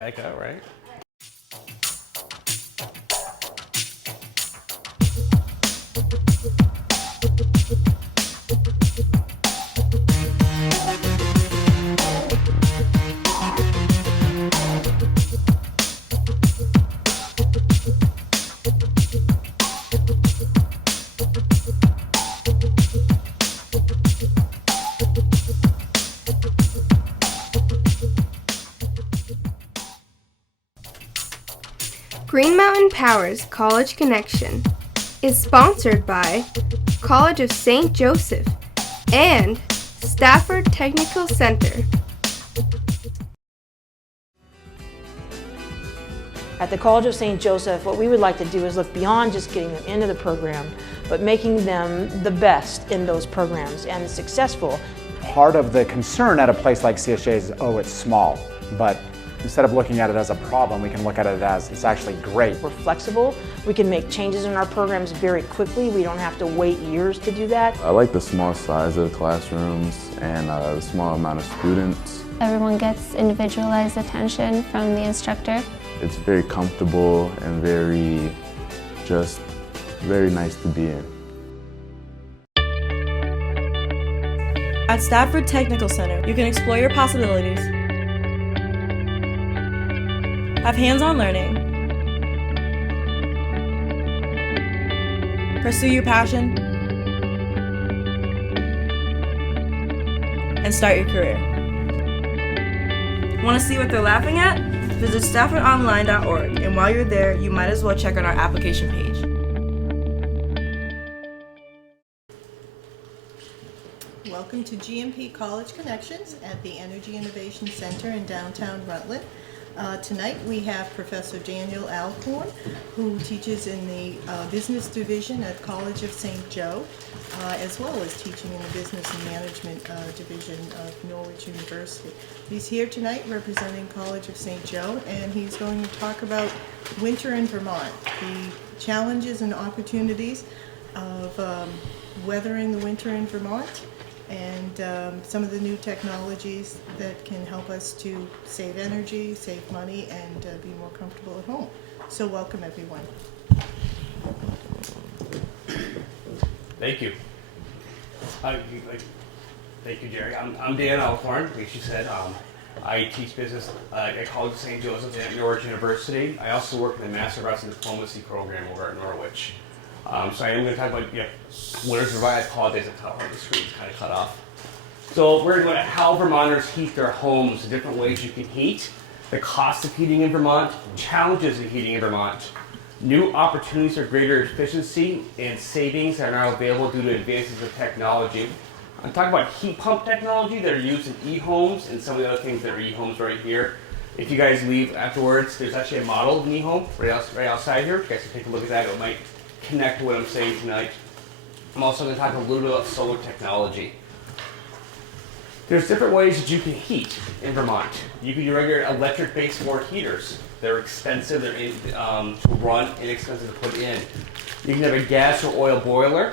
Back out, right? Green Mountain Power's College Connection is sponsored by College of St. Joseph and Sanford Technical Center. At the College of St. Joseph, what we would like to do is look beyond just getting them into the program, but making them the best in those programs and successful. Part of the concern at a place like CSJ is, oh, it's small, but instead of looking at it as a problem, we can look at it as it's actually great. We're flexible. We can make changes in our programs very quickly. We don't have to wait years to do that. I like the small size of the classrooms and the small amount of students. Everyone gets individualized attention from the instructor. It's very comfortable and very nice to be in. At Sanford Technical Center, you can explore your possibilities, have hands-on learning, pursue your passion, and start your career. Want to see what they're laughing at? Visit SanfordOnline.org, and while you're there, you might as well check out our application page. Welcome to GMP College Connections at the Energy Innovation Center in downtown Rutland. Tonight we have Professor Daniel Alcorn, who teaches in the Business Division at College of St. Joe, as well as teaching in the Business and Management Division of Norwich University. He's here tonight representing College of St. Joe, and he's going to talk about winter in Vermont, the challenges and opportunities of weathering the winter in Vermont, and some of the new technologies that can help us to save energy, save money, and be more comfortable at home. So welcome, everyone. Thank you. Thank you, Jerry. I'm Dan Alcorn, like you said. I teach business at College of St. Joseph at Norwich University. I also work in the Master of Arts in Diplomacy program over at Norwich. So I am going to talk about winters in Vermont. I apologize if the screen's kind of cut off. So we're going to look at how Vermonters heat their homes, the different ways you can heat, the cost of heating in Vermont, challenges of heating in Vermont, new opportunities for greater efficiency and savings that are now available due to advances in technology. I'm talking about heat pump technology that are used in e-homes and some of the other things that are e-homes right here. If you guys leave afterwards, there's actually a model of an e-home right outside here. If you guys can take a look at that, it might connect to what I'm saying tonight. I'm also going to talk a little bit about solar technology. There's different ways that you can heat in Vermont. You can do regular electric baseboard heaters. They're expensive to run, inexpensive to put in. You can have a gas or oil boiler,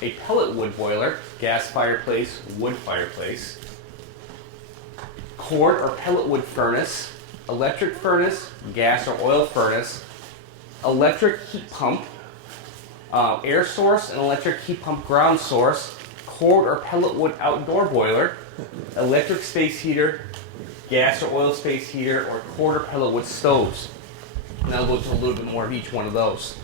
a pellet wood boiler, gas fireplace, wood fireplace, cord or pellet wood furnace, electric furnace, gas or oil furnace, electric heat pump, air source and electric heat pump ground source, cord or pellet wood outdoor boiler, electric space heater, gas or oil space heater, or cord or pellet wood stoves. And I'll go into a little bit more of each one of those.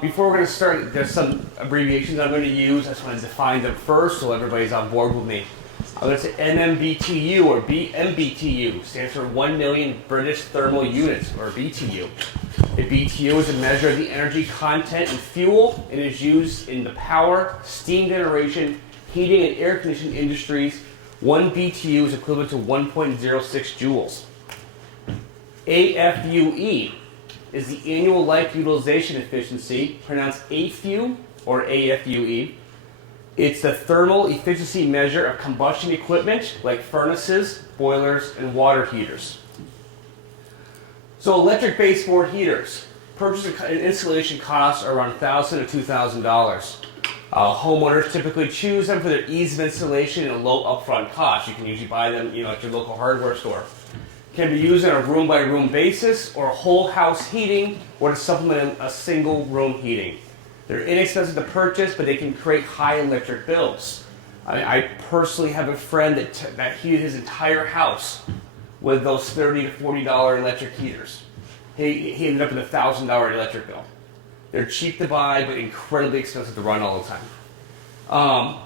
Before we're going to start, there's some abbreviations I'm going to use. I just want to define them first so everybody's on board with me. I'm going to say NMBTU or BMBTU, stands for 1 million British thermal units, or BTU. A BTU is a measure of the energy content in fuel. It is used in the power, steam generation, heating, and air conditioning industries. 1 BTU is equivalent to 1.06 joules. AFUE is the annual life utilization efficiency, pronounced AFUE or AFUE. It's the thermal efficiency measure of combustion equipment like furnaces, boilers, and water heaters. So electric baseboard heaters, purchase and installation costs are around $1,000 to $2,000. Homeowners typically choose them for their ease of installation and low upfront cost. You can usually buy them, at your local hardware store. Can be used on a room-by-room basis or whole house heating or to supplement a single room heating. They're inexpensive to purchase, but they can create high electric bills. I personally have a friend that heated his entire house with those $30 to $40 electric heaters. He ended up with a $1,000 electric bill. They're cheap to buy, but incredibly expensive to run all the time.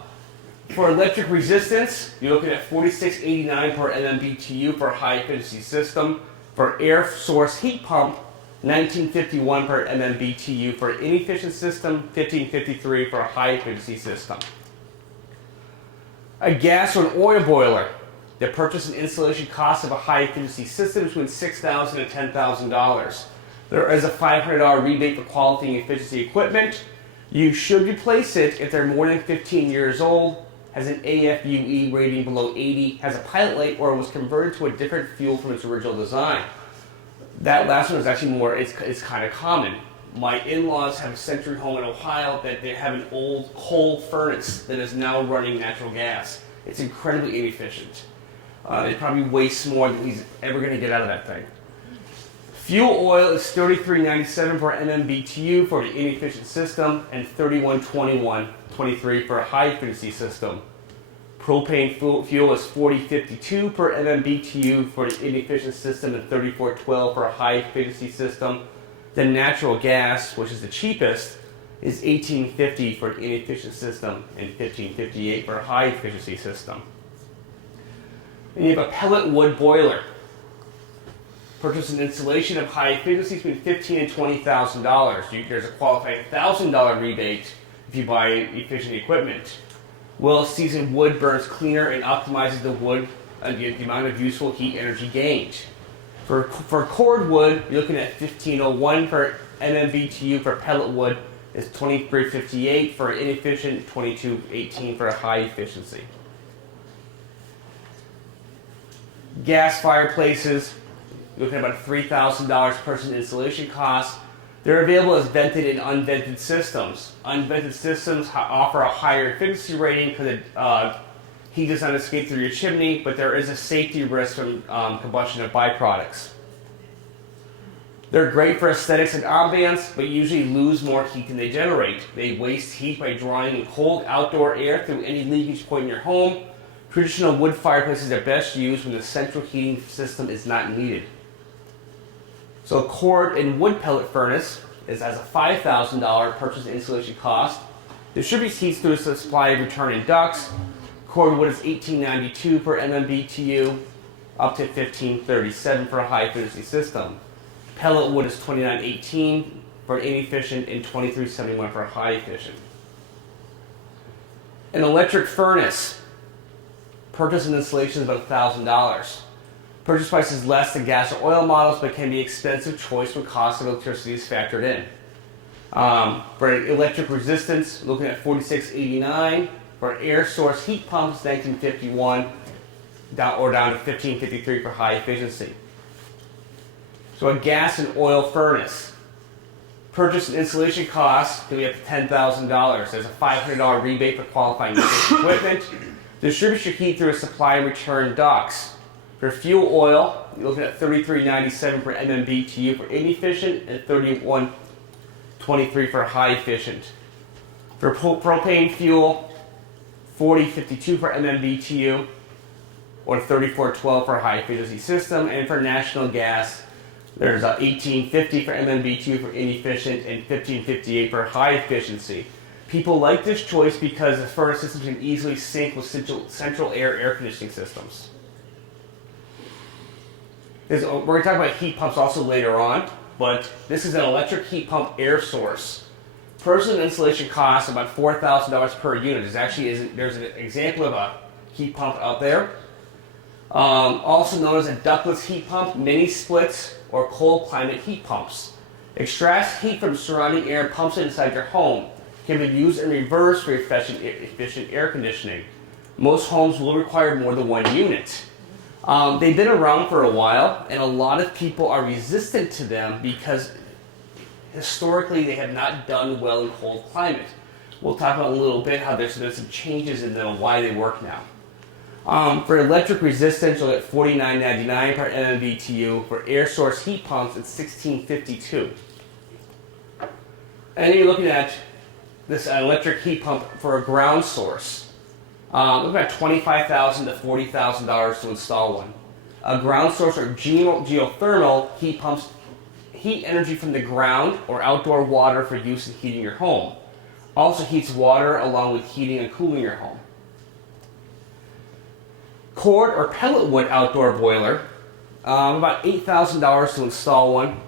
For electric resistance, you're looking at 46.89 per MMBTU for a high efficiency system. For air source heat pump, 1951 per MMBTU for an inefficient system, 1553 for a high efficiency system. A gas or an oil boiler. The purchase and installation cost of a high efficiency system is between $6,000 and $10,000. There is a $500 rebate for quality and efficiency equipment. You should replace it if they're more than 15 years old, has an AFUE rating below 80, has a pilot light, or was converted to a different fuel from its original design. That last one is actually it's kind of common. My in-laws have a century home in Ohio that they have an old coal furnace that is now running natural gas. It's incredibly inefficient. It probably wastes more than he's ever going to get out of that thing. Fuel oil is $33.97 per MMBTU for the inefficient system and $31.23 for a high efficiency system. Propane fuel is $40.52 per MMBTU for the inefficient system and $34.12 for a high efficiency system. Then natural gas, which is the cheapest, is $18.50 for an inefficient system and $15.58 for a high efficiency system. And you have a pellet wood boiler. Purchase and installation of high efficiency between $15,000 and $20,000. There's a qualifying $1,000 rebate if you buy efficient equipment. Well-seasoned wood burns cleaner and optimizes the wood and the amount of useful heat energy gained. For cord wood, you're looking at $15.01 per MMBTU for pellet wood. Is $23.58 for inefficient, $22.18 for a high efficiency. Gas fireplaces, you're looking at about $3,000 per person installation cost. They're available as vented and unvented systems. Unvented systems offer a higher efficiency rating because heat does not escape through your chimney, but there is a safety risk from combustion of byproducts. They're great for aesthetics and ambience, but usually lose more heat than they generate. They waste heat by drawing in cold outdoor air through any leakage point in your home. Traditional wood fireplaces are best used when the central heating system is not needed. So a cord and wood pellet furnace has a $5,000 purchase and installation cost. Distributes heat through a supply of returning ducts. Cord wood is $18.92 per MMBTU, up to $15.37 for a high efficiency system. Pellet wood is $29.18 for an inefficient and $23.71 for a high efficient. An electric furnace. Purchase and installation is about $1,000. Purchase price is less than gas or oil models, but can be an expensive choice when cost of electricity is factored in. For electric resistance, looking at $46.89. For air source heat pumps, $19.51, down to $15.53 for high efficiency. So a gas and oil furnace. Purchase and installation costs can be up to $10,000. There's a $500 rebate for qualifying equipment. Distributes your heat through a supply and return ducts. For fuel oil, you're looking at $33.97 per MMBTU for inefficient and $31.23 for high efficient. For propane fuel, $40.52 per MMBTU or $34.12 for a high efficiency system. And for national gas, there's $18.50 for MMBTU for inefficient and $15.58 for high efficiency. People like this choice because the furnace systems can easily sync with central air conditioning systems. We're going to talk about heat pumps also later on, but this is an electric heat pump air source. Personal installation costs about $4,000 per unit. There's an example of a heat pump out there. Also known as a ductless heat pump, mini splits, or cold climate heat pumps. Extracts heat from surrounding air and pumps it inside your home. Can be used in reverse for efficient air conditioning. Most homes will require more than one unit. They've been around for a while, and a lot of people are resistant to them because historically they have not done well in cold climate. We'll talk about in a little bit how there's been some changes in them and why they work now. For electric resistance, you'll get $49.99 per MMBTU. For air source heat pumps, it's $16.52. And then you're looking at this electric heat pump for a ground source. About $25,000 to $40,000 to install one. A ground source or geothermal heat pumps heat energy from the ground or outdoor water for use in heating your home. Also heats water along with heating and cooling your home. Cord or pellet wood outdoor boiler, about $8,000 to install one.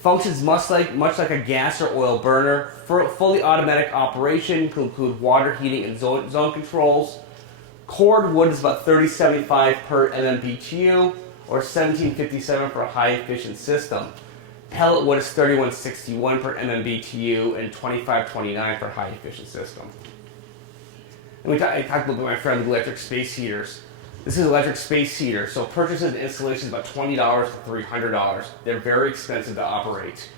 Functions much like a gas or oil burner. For fully automatic operation, can include water heating and zone controls. Cord wood is about $30.75 per MMBTU or $17.57 for a high efficient system. Pellet wood is $31.61 per MMBTU and $25.29 for a high efficient system. And I talked a little bit with my friend with electric space heaters. This is an electric space heater, so purchases and installation is about $20 to $300. They're very expensive to operate.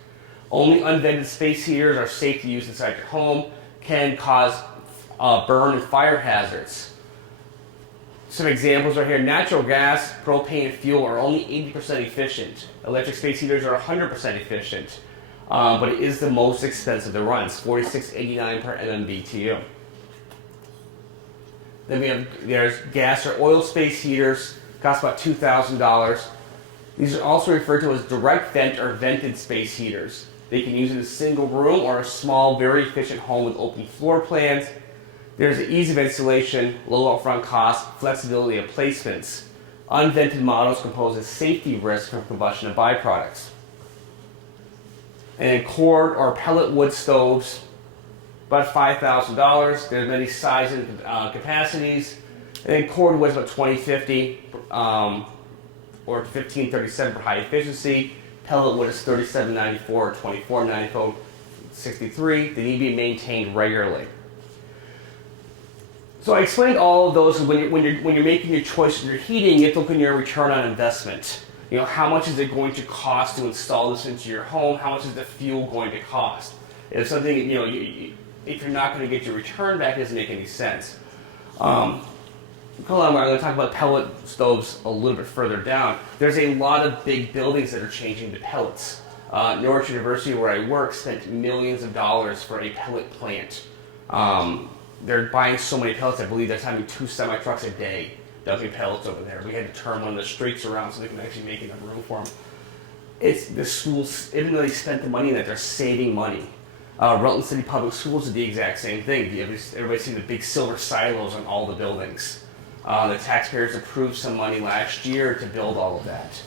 Only unvented space heaters are safe to use inside your home, can cause burn and fire hazards. Some examples are here. Natural gas, propane, and fuel are only 80% efficient. Electric space heaters are 100% efficient, but it is the most expensive to run. It's $46.89 per MMBTU. Then there's gas or oil space heaters, cost about $2,000. These are also referred to as direct vent or vented space heaters. They can use in a single room or a small, very efficient home with open floor plans. There's ease of installation, low upfront cost, flexibility of placements. Unvented models compose a safety risk from combustion of byproducts. And then cord or pellet wood stoves, about $5,000. There's many sizes and capacities. And then cord wood is about $20.50 or $15.37 for high efficiency. Pellet wood is $37.94 or $24.94.63. They need to be maintained regularly. So I explained all of those. When you're making your choice in your heating, you have to look at your return on investment. You know, how much is it going to cost to install this into your home? How much is the fuel going to cost? If something, if you're not going to get your return back, it doesn't make any sense. Hold on, I'm going to talk about pellet stoves a little bit further down. There's a lot of big buildings that are changing to pellets. Norwich University, where I work, spent millions of dollars for a pellet plant. They're buying so many pellets, I believe they're having 2 semi-trucks a day dumping pellets over there. We had to turn one of the streets around so they can actually make enough room for them. It's the schools, even though they spent the money in that, they're saving money. Rutland City Public Schools did the exact same thing. Everybody's seen the big silver silos on all the buildings. The taxpayers approved some money last year to build all of that.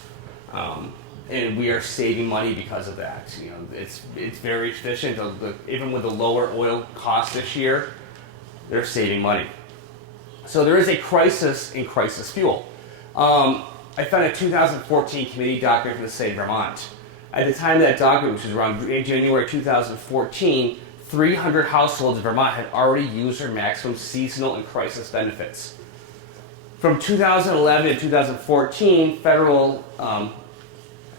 And we are saving money because of that. You know, it's very efficient. Even with the lower oil cost this year, they're saving money. So there is a crisis in crisis fuel. I found a 2014 committee document from the state of Vermont. At the time of that document, which was around January 2014, 300 households in Vermont had already used their maximum seasonal and crisis benefits. From 2011 to 2014, federal, I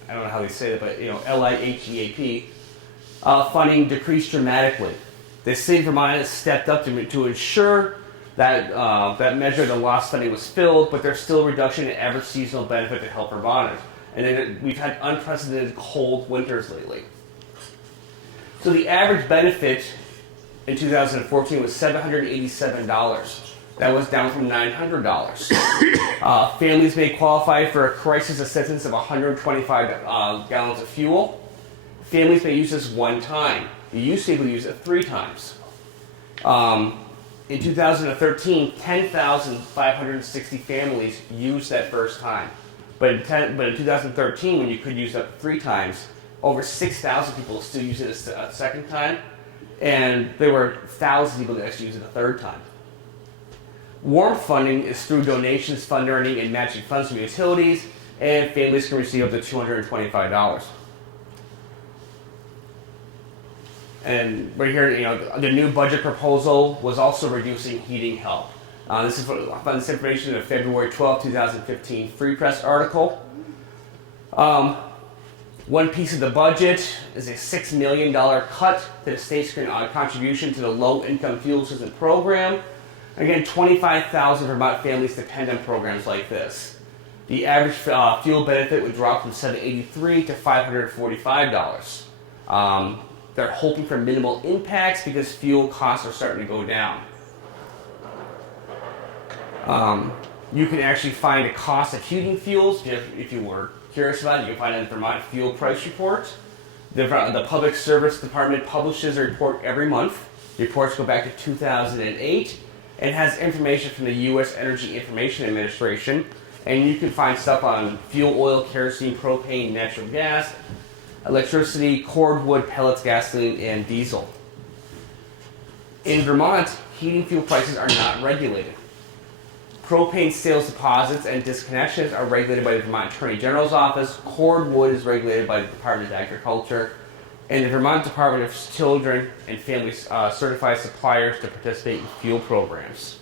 don't know how they say it, but LIHEAP, funding decreased dramatically. The state of Vermont has stepped up to ensure that that measure of the lost funding was filled, but there's still a reduction in average seasonal benefit to help Vermonters. And then we've had unprecedented cold winters lately. So the average benefit in 2014 was $787. That was down from $900. Families may qualify for a crisis assistance of 125 gallons of fuel. Families may use this one time. You used to be able to use it 3 times. In 2013, 10,560 families used that first time. But in 2013, when you could use it 3 times, over 6,000 people still use it a second time, and there were thousands of people that actually use it a 3rd time. Warmth funding is through donations, fund earning, and matching funds from utilities, and families can receive up to $225. And right here, the new budget proposal was also reducing heating help. I found this information in a February 12, 2015 Free Press article. One piece of the budget is a $6 million cut to the state's contribution to the Low Income Fuel Assistance Program. Again, 25,000 Vermont families depend on programs like this. The average fuel benefit would drop from $783 to $545. They're hoping for minimal impacts because fuel costs are starting to go down. You can actually find a cost of heating fuels. If you were curious about it, you can find it in the Vermont Fuel Price Report. The Public Service Department publishes a report every month. Reports go back to 2008 and has information from the U.S. Energy Information Administration. And you can find stuff on fuel oil, kerosene, propane, natural gas, electricity, cordwood, pellets, gasoline, and diesel. In Vermont, heating fuel prices are not regulated. Propane sales deposits and disconnections are regulated by the Vermont Attorney General's Office. Cordwood is regulated by the Department of Agriculture. And the Vermont Department of Children and Families certifies suppliers to participate in fuel programs.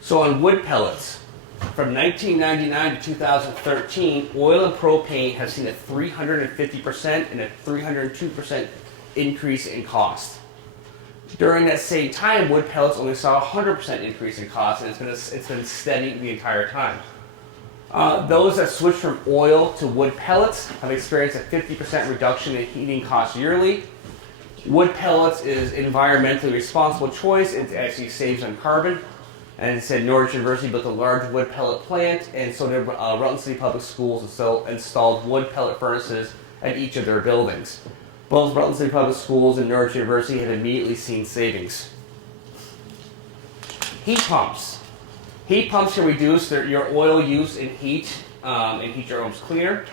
So on wood pellets, from 1999 to 2013, oil and propane have seen a 350% and a 302% increase in cost. During that same time, wood pellets only saw a 100% increase in cost, and it's been steady the entire time. Those that switch from oil to wood pellets have experienced a 50% reduction in heating costs yearly. Wood pellets is an environmentally responsible choice. It actually saves on carbon. And it said Norwich University built a large wood pellet plant, and so did Rutland City Public Schools installed wood pellet furnaces at each of their buildings. Both Rutland City Public Schools and Norwich University have immediately seen savings. Heat pumps. Heat pumps can reduce your oil use in heat and keep your homes cleaner.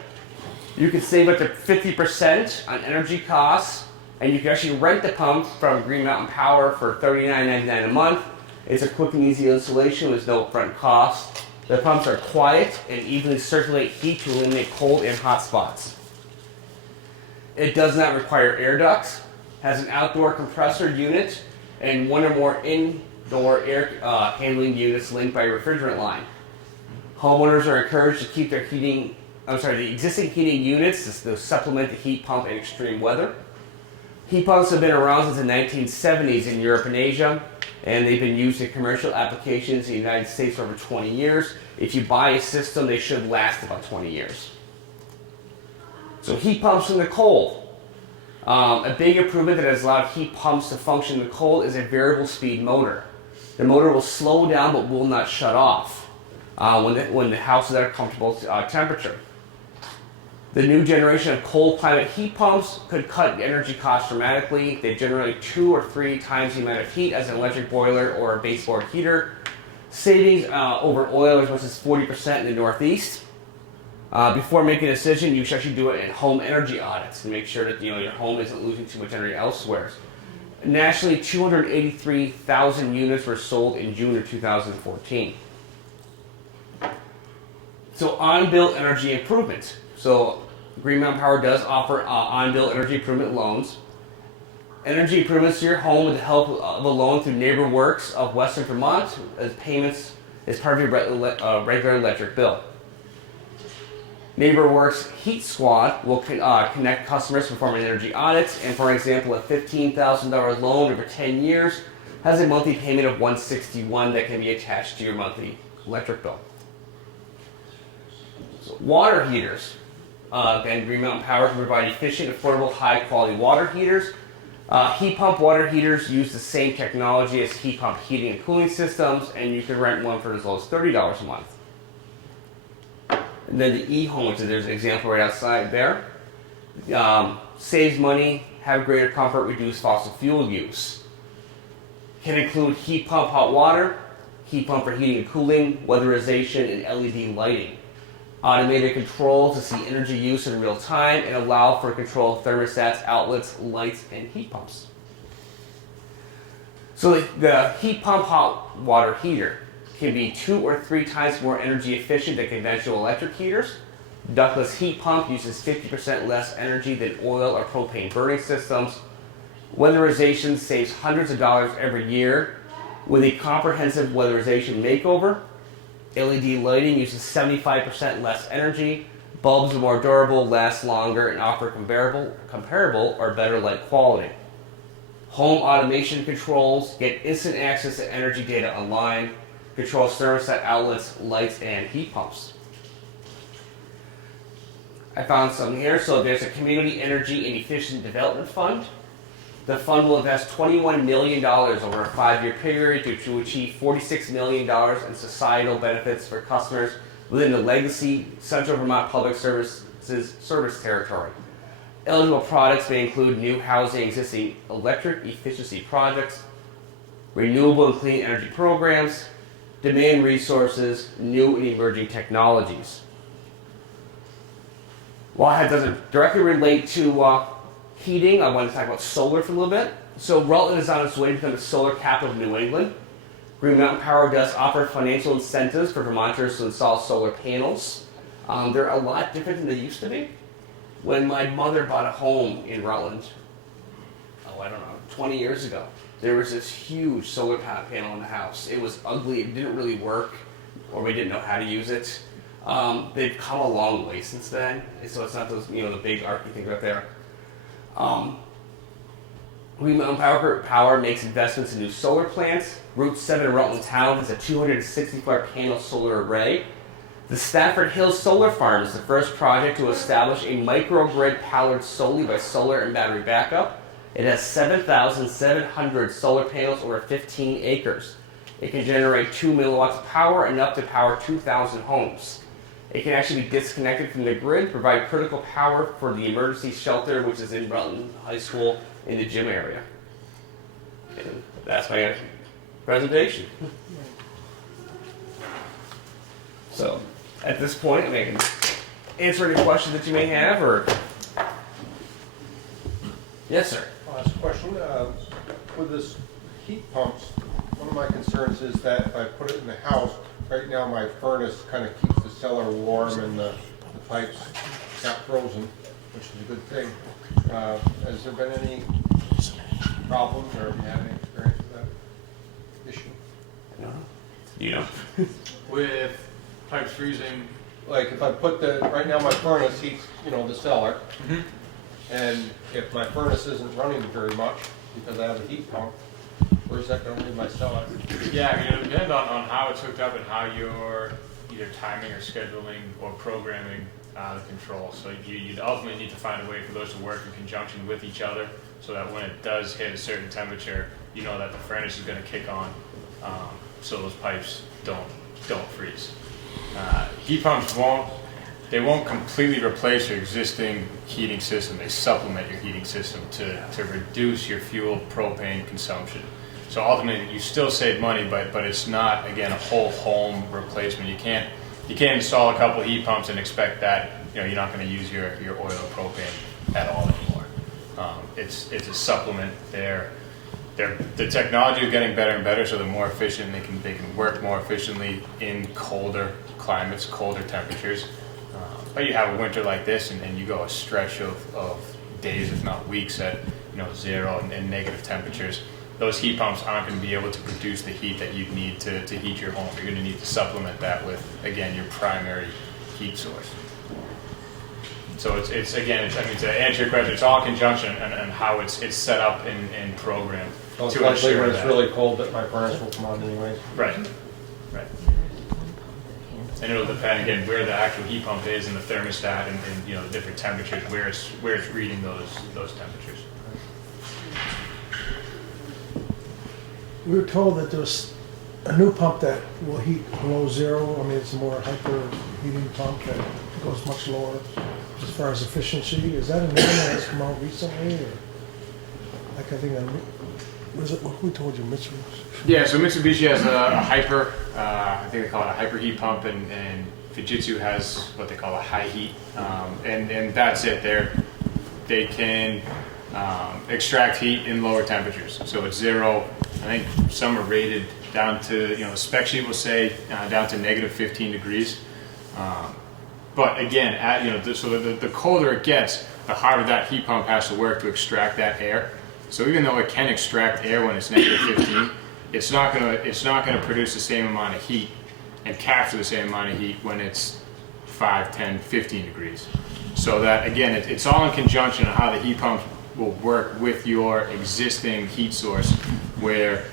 You can save up to 50% on energy costs, and you can actually rent the pump from Green Mountain Power for $39.99 a month. It's a quick and easy installation with no upfront cost. The pumps are quiet and evenly circulate heat to eliminate cold and hot spots. It does not require air ducts, has an outdoor compressor unit, and one or more indoor air handling units linked by a refrigerant line. Homeowners are encouraged to keep their the existing heating units to supplement the heat pump in extreme weather. Heat pumps have been around since the 1970s in Europe and Asia, and they've been used in commercial applications in the United States for over 20 years. If you buy a system, they should last about 20 years. So heat pumps in the cold. A big improvement that has allowed heat pumps to function in the cold is a variable speed motor. The motor will slow down but will not shut off when the house is at a comfortable temperature. The new generation of cold climate heat pumps could cut energy costs dramatically. They generate 2 or 3 times the amount of heat as an electric boiler or a baseboard heater. Savings over oil as much as 40% in the Northeast. Before making a decision, you should actually do it in home energy audits to make sure that your home isn't losing too much energy elsewhere. Nationally, 283,000 units were sold in June of 2014. So on-bill energy improvement. So Green Mountain Power does offer on-bill energy improvement loans. Energy improvements to your home with the help of a loan through Neighbor Works of Western Vermont as payments as part of your regular electric bill. Neighbor Works Heat Squad will connect customers performing energy audits, and for example, a $15,000 loan over 10 years has a monthly payment of $161 that can be attached to your monthly electric bill. So, water heaters. Then Green Mountain Power can provide efficient, affordable, high-quality water heaters. Heat pump water heaters use the same technology as heat pump heating and cooling systems, and you can rent one for as low as $30 a month. And then the e-home, which there's an example right outside there, saves money, have greater comfort, reduce fossil fuel use. Can include heat pump hot water, heat pump for heating and cooling, weatherization, and LED lighting. Automated controls to see energy use in real time and allow for control of thermostats, outlets, lights, and heat pumps. So the heat pump hot water heater can be 2 or 3 times more energy efficient than conventional electric heaters. Ductless heat pump uses 50% less energy than oil or propane burning systems. Weatherization saves hundreds of dollars every year with a comprehensive weatherization makeover. LED lighting uses 75% less energy. Bulbs are more durable, last longer, and offer comparable or better light quality. home automation controls, get instant access to energy data online, control thermostat outlets, lights, and heat pumps. I found some here. So there's a Community Energy and Efficient Development Fund. The fund will invest $21 million over a 5-year period to achieve $46 million in societal benefits for customers within the legacy Central Vermont Public Services service territory. Eligible products may include new housing, existing electric efficiency projects, renewable and clean energy programs, demand resources, new and emerging technologies. While it doesn't directly relate to heating, I want to talk about solar for a little bit. So Rutland is on its way to become the solar capital of New England. Green Mountain Power does offer financial incentives for Vermonters to install solar panels. They're a lot different than they used to be. When my mother bought a home in Rutland, 20 years ago, there was this huge solar panel in the house. It was ugly, it didn't really work, or we didn't know how to use it. They've come a long way since then, so it's not those, the big archy things right there. Green Mountain Power makes investments in new solar plants. Route 7 in Rutland Town has a 264 panel solar array. The Stafford Hills Solar Farm is the first project to establish a microgrid powered solely by solar and battery backup. It has 7,700 solar panels over 15 acres. It can generate 2 milliwatts of power and up to power 2,000 homes. It can actually be disconnected from the grid, provide critical power for the emergency shelter, which is in Rutland High School in the gym area. And that's my presentation. So, at this point, I can answer any questions that you may have, or... Yes, sir. I'll ask a question. With this heat pumps, one of my concerns is that if I put it in the house, right now my furnace kind of keeps the cellar warm and the pipes not frozen, which is a good thing. Has there been any problems, or have you had any experience with that issue? No. You know? With pipes freezing? Like if I put right now my furnace heats, the cellar, and if my furnace isn't running very much because I have a heat pump, where's that going to leave my cellar? Yeah, it would depend on how it's hooked up and how you're either timing or scheduling or programming the control. So you'd ultimately need to find a way for those to work in conjunction with each other so that when it does hit a certain temperature, you know that the furnace is going to kick on, so those pipes don't freeze. Heat pumps won't completely replace your existing heating system. They supplement your heating system to reduce your fuel propane consumption. So ultimately, you still save money, but it's not, again, a whole home replacement. You can't install a couple of heat pumps and expect that you're not going to use your oil or propane at all anymore. It's a supplement. The technology is getting better and better, so they're more efficient. They can work more efficiently in colder climates, colder temperatures. But you have a winter like this, and you go a stretch of days, if not weeks, at 0 and negative temperatures. Those heat pumps aren't going to be able to produce the heat that you need to heat your home. You're going to need to supplement that with, again, your primary heat source. So it's to answer your question, it's all in conjunction and how it's set up and programmed. So it's likely when it's really cold that my furnace will come on anyways. Right. And it'll depend again where the actual heat pump is in the thermostat and the different temperatures where it's reading those temperatures. We were told that there's a new pump that will heat below zero. I mean, it's a more hyper heating pump that goes much lower as far as efficiency. Is that a new one that has come out recently? Or like I think who told you, Mitsubishi? Yeah, so Mitsubishi has a hyper, I think they call it a hyper heat pump, and Fujitsu has what they call a high heat, and that's it. They can extract heat in lower temperatures. So it's 0. I think some are rated down to, the spec sheet will say down to negative 15 degrees. But again, the colder it gets, the harder that heat pump has to work to extract that air. So even though it can extract air when it's negative 15, it's not gonna produce the same amount of heat and capture the same amount of heat when it's 5, 10, 15 degrees. So that again, it's all in conjunction on how the heat pump will work with your existing heat source, where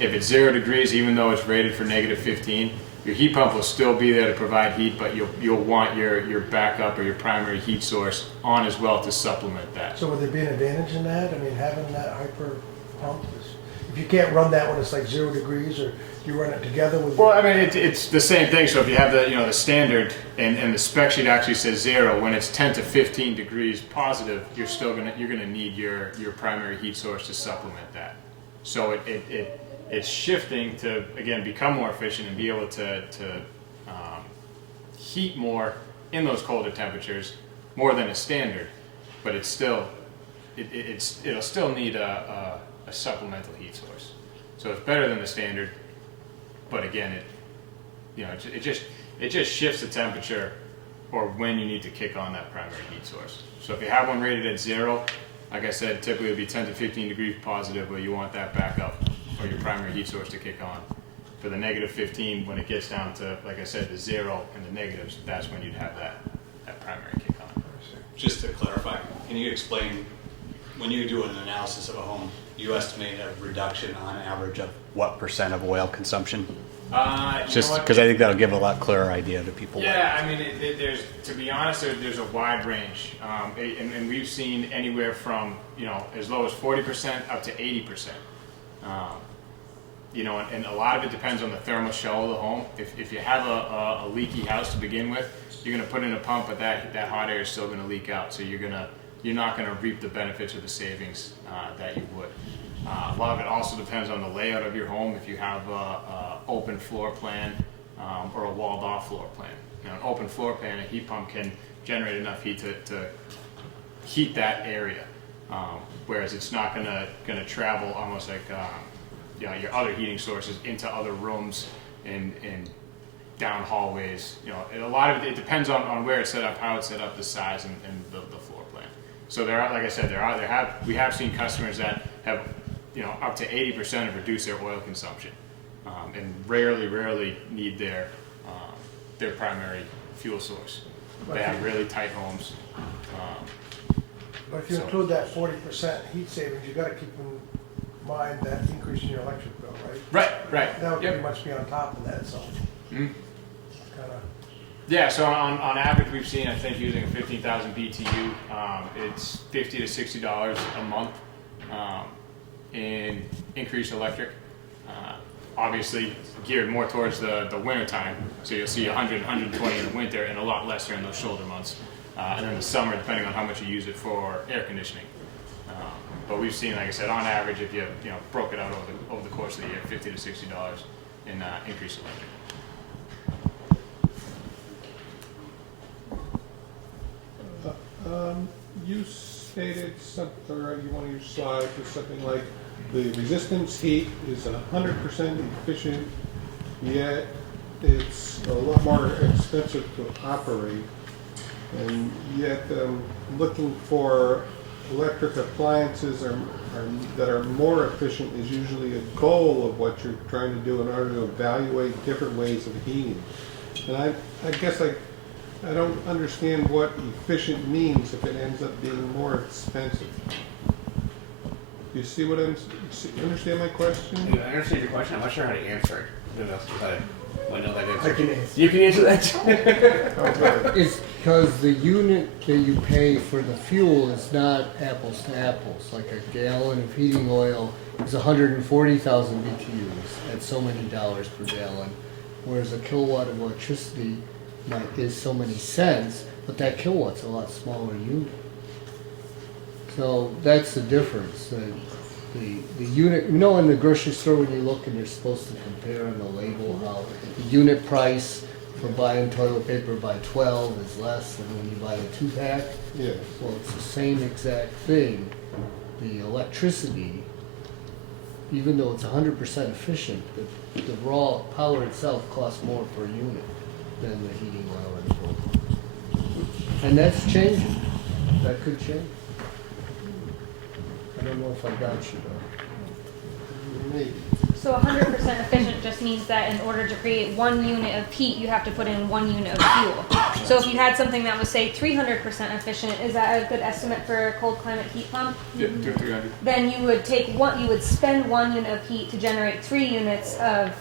if it's 0 degrees, even though it's rated for -15, your heat pump will still be there to provide heat, but you'll want your backup or your primary heat source on as well to supplement that. So would there be an advantage in that? I mean, having that hyper pump is, if you can't run that when it's like 0 degrees, or you run it together with. Well, I mean, it's the same thing. So if you have the standard and the spec sheet actually says 0, when it's 10 to 15 degrees positive, you're gonna need your primary heat source to supplement that. So it's shifting to, again, become more efficient and be able to heat more in those colder temperatures, more than a standard, but it'll still need a supplemental heat source. So it's better than the standard, but again, it just shifts the temperature or when you need to kick on that primary heat source. So if you have one rated at 0, like I said, typically it'll be 10 to 15 degrees positive, but you want that backup or your primary heat source to kick on. For the -15, when it gets down to, like I said, the 0 and the negatives, that's when you'd have that primary kick on. Just to clarify, can you explain, when you do an analysis of a home, you estimate a reduction on average of what % of oil consumption? Just because I think that'll give a lot clearer idea to people. Yeah, I mean, there's, to be honest, there's a wide range, and we've seen anywhere from as low as 40% up to 80%. And a lot of it depends on the thermal shell of the home. If you have a leaky house to begin with, you're going to put in a pump, but that hot air is still going to leak out. So you're not going to reap the benefits or the savings that you would. A lot of it also depends on the layout of your home. If you have a open floor plan or a walled off floor plan. An open floor plan, a heat pump can generate enough heat to heat that area, whereas it's not going to travel almost like your other heating sources into other rooms and down hallways. A lot of it depends on where it's set up, how it's set up, the size, and the floor plan. So there are, like I said, we have seen customers that have up to 80% have reduced their oil consumption, and rarely need their primary fuel source. They have really tight homes. But if you include that 40% heat savings, you got to keep in mind that increase in your electric bill, right? Right. That would pretty much be on top of that, so. Yeah, so on average, we've seen, I think, using a 15,000 BTU, it's $50 to $60 a month in increased electric. Obviously, geared more towards the winter time, so you'll see 100, 120 in the winter and a lot less during those shoulder months. And then the summer, depending on how much you use it for air conditioning. But we've seen, like I said, on average, if you broke it out over the course of the year, $50 to $60 in increased electric. You stated something, or one of your slides was something like the resistance heat is 100% efficient, yet it's a lot more expensive to operate, and yet looking for electric appliances that are more efficient is usually a goal of what you're trying to do in order to evaluate different ways of heating. And I guess I don't understand what efficient means if it ends up being more expensive. You see what understand my question? Yeah, I understand your question. I'm not sure how to answer it. I know that answer. I can answer. You can answer that. Okay. It's because the unit that you pay for the fuel is not apples to apples. Like a gallon of heating oil is 140,000 BTUs at so many dollars per gallon, whereas a kilowatt of electricity is so many cents, but that kilowatt's a lot smaller unit. So that's the difference. The unit, in the grocery store when you look and you're supposed to compare on the label how the unit price for buying toilet paper by 12 is less than when you buy a 2-pack. Yeah. Well, it's the same exact thing. The electricity, even though it's 100% efficient, the raw power itself costs more per unit than the heating oil and fuel. And that's changing. That could change. I don't know if I got you though. Maybe. So 100% efficient just means that in order to create 1 unit of heat, you have to put in 1 unit of fuel. So if you had something that was, say, 300% efficient, is that a good estimate for a cold climate heat pump? Yeah, 300. Then you would spend 1 unit of heat to generate 1 unit of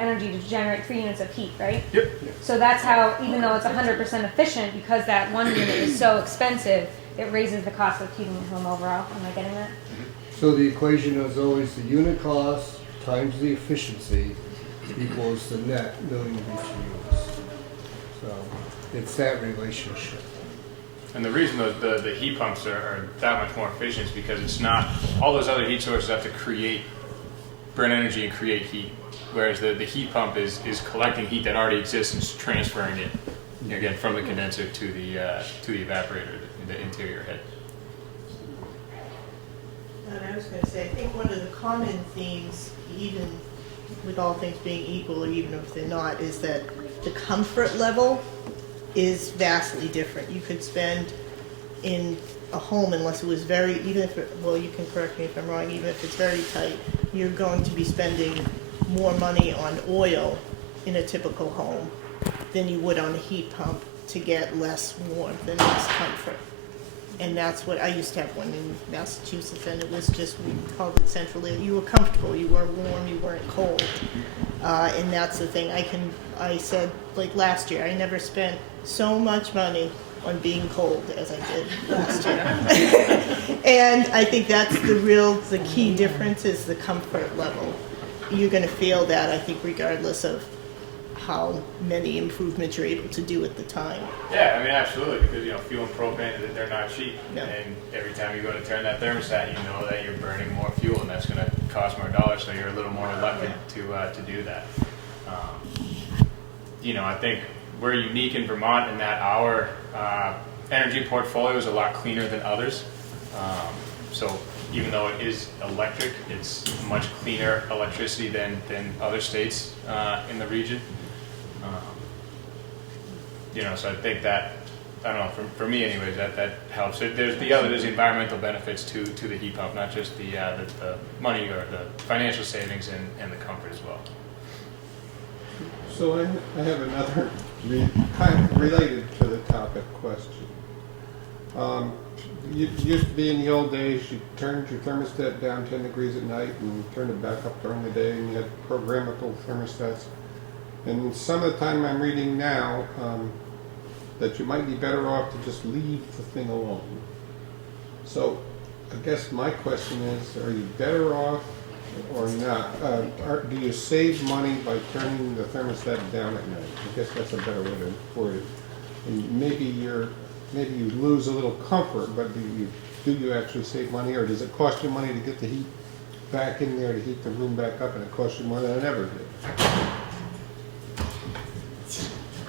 energy to generate 3 units of heat, right? Yep. So that's how, even though it's 100% efficient, because that 1 unit is so expensive, it raises the cost of heating your home overall. Am I getting that? So the equation is always the unit cost times the efficiency equals the net million BTUs. So it's that relationship. And the reason the heat pumps are that much more efficient is because it's not, all those other heat sources have to burn energy and create heat. Whereas the heat pump is collecting heat that already exists and transferring it, again, from the condenser to the evaporator, the interior head. And I was going to say, I think one of the common themes, even with all things being equal, or even if they're not, is that the comfort level is vastly different. You could spend in a home, unless it was very, even if, well, you can correct me if I'm wrong, even if it's very tight, you're going to be spending more money on oil in a typical home than you would on a heat pump to get less warmth and less comfort. And that's what, I used to have one in Massachusetts, and it was just, we called it central air. You were comfortable, you weren't warm, you weren't cold. And that's the thing, I said, like last year, I never spent so much money on being cold as I did last year. And I think that's the key difference is the comfort level. You're gonna feel that, I think, regardless of how many improvements you're able to do at the time. Yeah, I mean, absolutely, because, fuel and propane, they're not cheap. Yeah. And every time you go to turn that thermostat, you know that you're burning more fuel, and that's going to cost more dollars, so you're a little more reluctant to do that. I think we're unique in Vermont in that our energy portfolio is a lot cleaner than others. So even though it is electric, it's much cleaner electricity than other states in the region. So I think that, I don't know, for me anyways, that helps. There's the environmental benefits to the heat pump, not just the money or the financial savings and the comfort as well. So I have another kind of related to the topic question. You used to be in the old days, you turned your thermostat down 10 degrees at night and turned it back up during the day, and you had programmable thermostats. And some of the time I'm reading now that you might be better off to just leave the thing alone. So I guess my question is, are you better off or not? Do you save money by turning the thermostat down at night? I guess that's a better way to word it. And maybe you lose a little comfort, but do you actually save money, or does it cost you money to get the heat back in there to heat the room back up, and it costs you more than it ever did?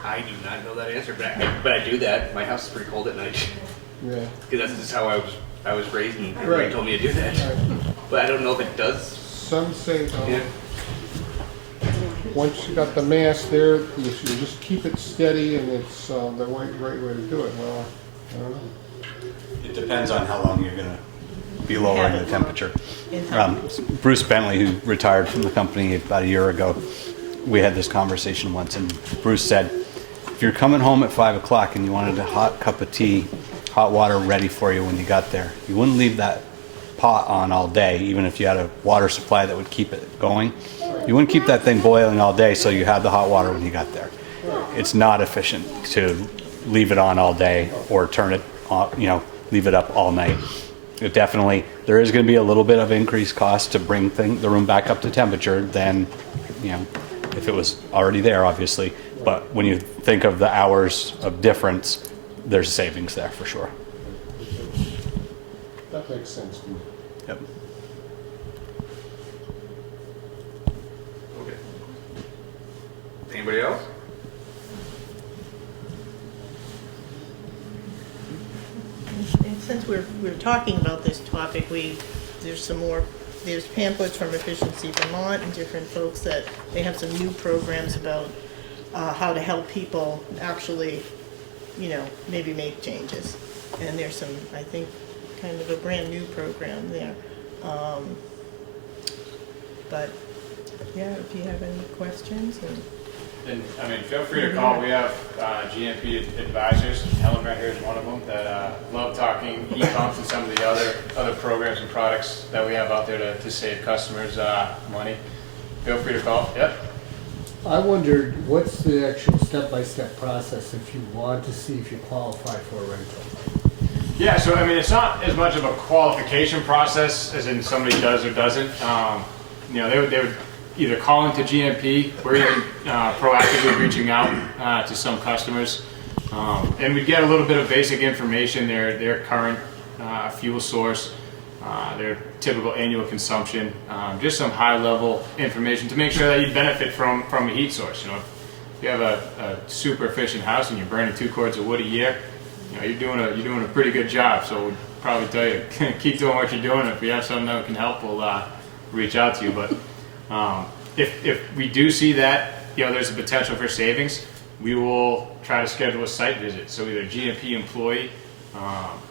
I do not know that answer, but I do that. My house is pretty cold at night. Yeah. Because that's just how I was raised, and Right. everybody told me to do that. Right. But I don't know if it does. Some say once you got the mass there, you should just keep it steady, and it's the right way to do it. Well, I don't know. It depends on how long you're going to be lowering the temperature. In Bruce Bentley, who retired from the company about a year ago, we had this conversation once, and Bruce said, if you're coming home at 5 o'clock and you wanted a hot cup of tea, hot water ready for you when you got there, you wouldn't leave that pot on all day, even if you had a water supply that would keep it going. You wouldn't keep that thing boiling all day so you had the hot water when you got there. It's not efficient to leave it on all day or turn it on, leave it up all night. It definitely, there is going to be a little bit of increased cost to bring the room back up to temperature than, if it was already there, obviously. But when you think of the hours of difference, there's savings there for sure. That makes sense to me. Yep. Okay. Anybody else? And since we're talking about this topic, there's pamphlets from Efficiency Vermont and different folks that they have some new programs about how to help people actually, maybe make changes. And there's some, I think, kind of a brand new program there. But yeah, if you have any questions or. And I mean, feel free to call. We have GMP advisors. Helen right here is one of them that love talking heat pumps and some of the other programs and products that we have out there to save customers money. Feel free to call. Yep. I wondered, what's the actual step-by-step process if you want to see if you qualify for a rental? Yeah, so I mean, it's not as much of a qualification process as in somebody does or doesn't. You know, they would either call into GMP or even proactively reaching out to some customers. And we'd get a little bit of basic information, their current fuel source, their typical annual consumption, just some high-level information to make sure that you benefit from a heat source. You know, if you have a super efficient house and you're burning 2 cords of wood a year, you know, you're doing a pretty good job. So we'd probably tell you keep doing what you're doing. If we have something that can help, we'll reach out to you. But if we do see that, you know, there's a potential for savings, we will try to schedule a site visit. So either a GMP employee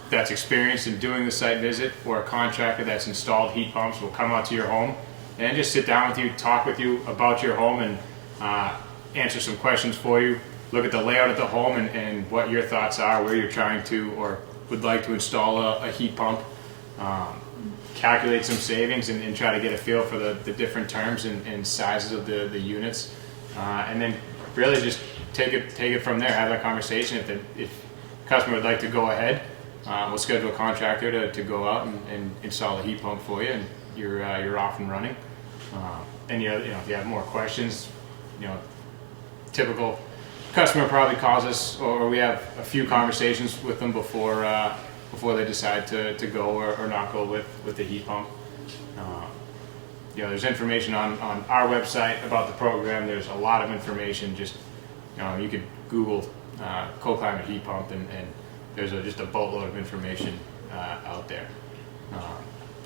that's experienced in doing the site visit or a contractor that's installed heat pumps will come out to your home and just sit down with you, talk with you about your home and answer some questions for you, look at the layout of the home and what your thoughts are, where you're trying to or would like to install a heat pump, calculate some savings and try to get a feel for the different terms and sizes of the units, and then really just take it from there, have that conversation. If the customer would like to go ahead, we'll schedule a contractor to go out and install a heat pump for you, and you're off and running. And you know, if you have more questions, you know, typical customer probably calls us, or we have a few conversations with them before they decide to go or not go with the heat pump. You know, there's information on our website about the program. There's a lot of information. Just, you know, you could Google cold climate heat pump and there's just a boatload of information out there.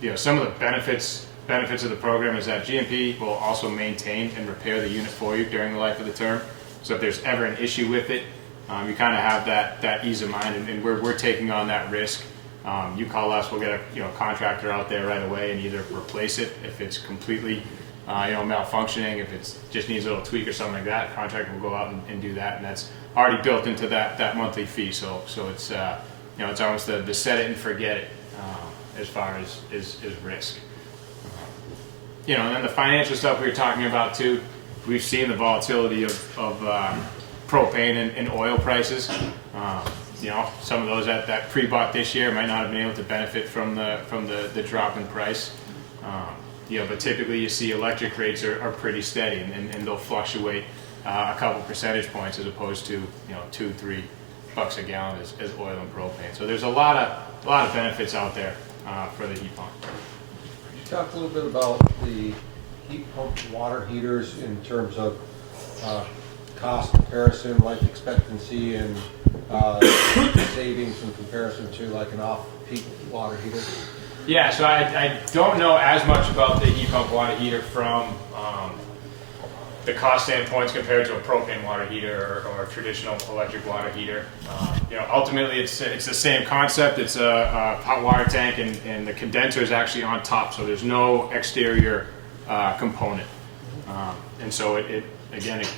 You know, some of the benefits of the program is that GMP will also maintain and repair the unit for you during the life of the term. So if there's ever an issue with it, you kind of have that ease of mind, and we're taking on that risk. You call us, we'll get a contractor out there right away and either replace it if it's completely malfunctioning. If it just needs a little tweak or something like that, contractor will go out and do that, and that's already built into that monthly fee. So it's it's almost the set it and forget it as far as risk. And then the financial stuff we were talking about too. We've seen the volatility of propane and oil prices. Some of those that pre-bought this year might not have been able to benefit from the drop in price. But typically you see electric rates are pretty steady, and they'll fluctuate a couple percentage points as opposed to $2-3 a gallon as oil and propane. So there's a lot of benefits out there for the heat pump. Could you talk a little bit about the heat pump water heaters in terms of cost comparison, life expectancy, and savings in comparison to like an off-peak water heater? Yeah, so I don't know as much about the heat pump water heater from the cost standpoints compared to a propane water heater or a traditional electric water heater. Ultimately it's the same concept. It's a hot water tank, and the condenser is actually on top, so there's no exterior component. And so it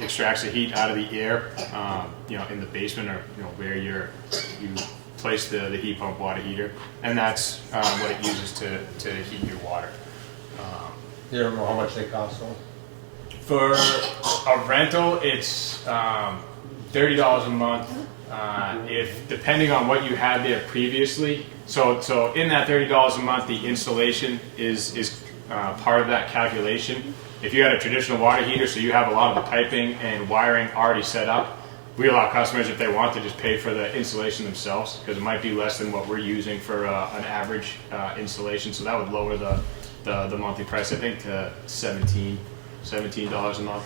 extracts the heat out of the air, in the basement or where you place the heat pump water heater, and that's what it uses to heat your water. You don't know how much they cost though? For a rental, it's $30 a month. If depending on what you had there previously, so in that $30 a month, the installation is part of that calculation. If you had a traditional water heater, so you have a lot of the piping and wiring already set up, we allow customers, if they want, to just pay for the installation themselves, because it might be less than what we're using for an average installation. So that would lower the monthly price, I think, to $17 a month.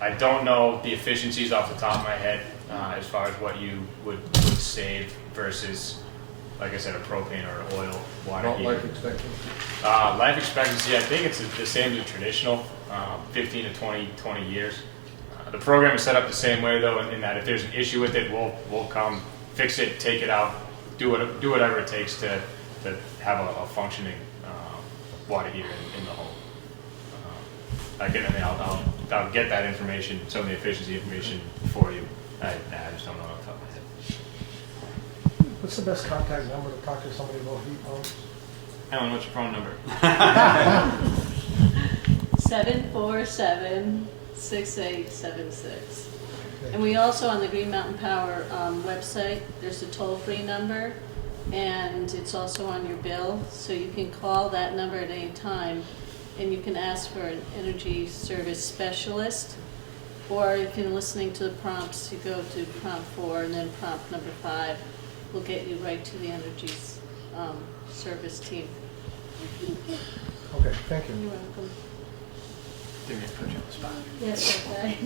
I don't know the efficiencies off the top of my head as far as what you would save versus, like I said, a propane or oil water heater. Life expectancy? Life expectancy, I think it's the same as a traditional, 15 to 20 years. The program is set up the same way though, in that if there's an issue with it, we'll come fix it, take it out, do whatever it takes to have a functioning water heater in the home. I'll get that information, some of the efficiency information for you. I just don't know off the top of my head. What's the best contact number to talk to somebody about heat pumps? Alan, what's your phone number? 747-6876. And we also, on the Green Mountain Power website, there's a toll-free number, and it's also on your bill, so you can call that number at any time, and you can ask for an energy service specialist, or if you're listening to the prompts, you go to prompt 4 and then prompt number 5. We'll get you right to the energy service team. Okay, thank you. You're welcome. Didn't mean to put you on the spot. Yes, okay.